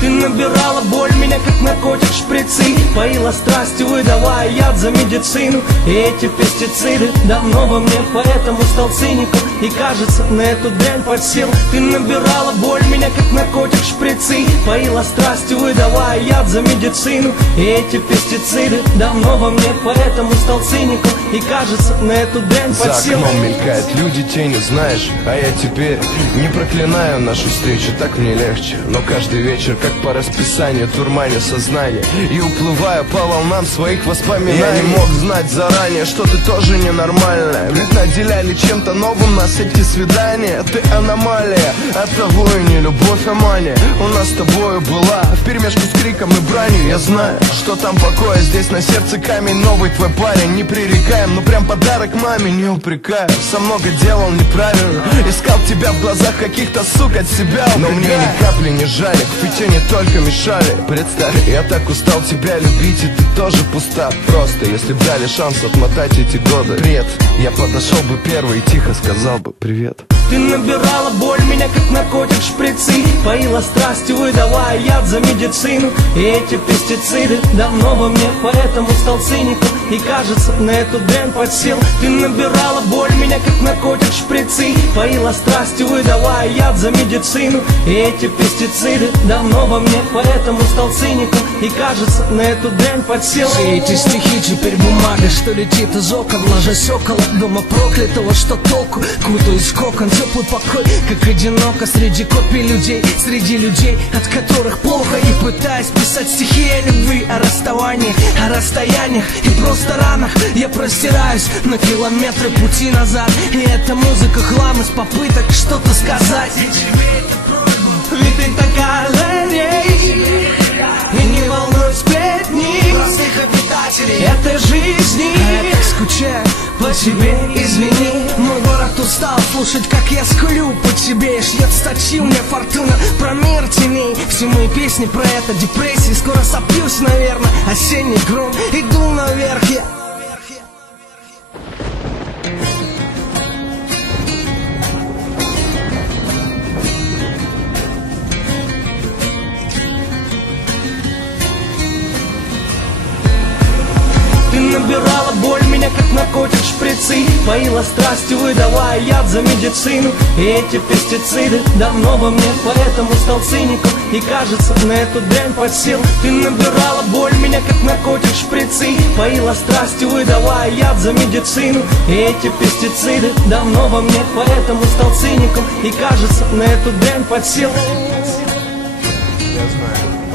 Ты набирала боль меня, как наркотик шприцы, поила страстью, выдавая яд за медицину. И эти пестициды давно во мне, поэтому стал циником. И кажется, на эту дрянь подсел. Ты набирала боль меня, как наркотик шприцы, поила страстью, выдавая яд за медицину. И эти пестициды давно во мне, поэтому стал циником. И кажется, на эту дрянь подсел. За окном мелькают люди, тени, знаешь. А я теперь не проклинаю нашу встречу, так мне легче. Но каждый вечер, как по расписанию, турманя сознание, и уплываю по волнам своих воспоминаний. Я не мог знать заранее, что ты тоже ненормальная. Ведь наделяли чем-то новым нас эти свидания. Ты аномалия, оттого и не любовь, а мания у нас с тобою была вперемешку с криком и бранью. Я знаю, что там покоя, здесь на сердце камень. Новый твой парень, не пререкаем, ну прям подарок маме, не упрекаю. Со много делал неправильно, искал тебя в глазах каких-то сук от себя, но мне ни капли не жаль, к фите не только мешали. Представь, я так устал тебя любить, и ты тоже пуста. Просто, если б дали шанс отмотать эти годы, привет, я подошел бы первый и тихо сказал бы привет. Ты набирала боль меня, как наркотик шприцы, поила страстью, выдавая яд за медицину. И эти пестициды давно во мне, поэтому стал циником. И кажется, на эту дрянь подсел. Ты набирала боль меня, как наркотик шприцы, поила страстью, выдавая яд за медицину. И эти пестициды давно во мне, поэтому стал циником. И кажется, на эту дрянь подсел. Все эти стихи теперь бумага, что летит из окон, ложась около дома проклятого, что толку? Кутаюсь в кокон, теплый покой, как одиноко среди копий людей, среди людей, от которых плохо. И пытаюсь писать стихи о любви, о расставании, о расстояниях и просто ранах. Я простираюсь на километры пути назад, и эта музыка хлам из попыток что-то сказать. Ведь ты такая лень, и не волнуй сплетни Простых обитателей этой жизни. Я так скучаю по тебе, извини. Мой город устал слушать, как я скулю по тебе. Шьет статью мне фортуна про мир теней. Все мои песни про это, депрессии. Скоро сопьюсь, наверное, осенний гром. Иду наверх я. Ты набирала боль меня, как наркотик шприцы, поила страстью, выдавая яд за медицину. И эти пестициды давно во мне, поэтому стал циником. И кажется, на эту дрянь подсел. Ты набирала боль меня, как наркотик шприцы, поила страстью, выдавая яд за медицину. И эти пестициды давно во мне, поэтому стал циником. И кажется, на эту дрянь подсел. Я знаю.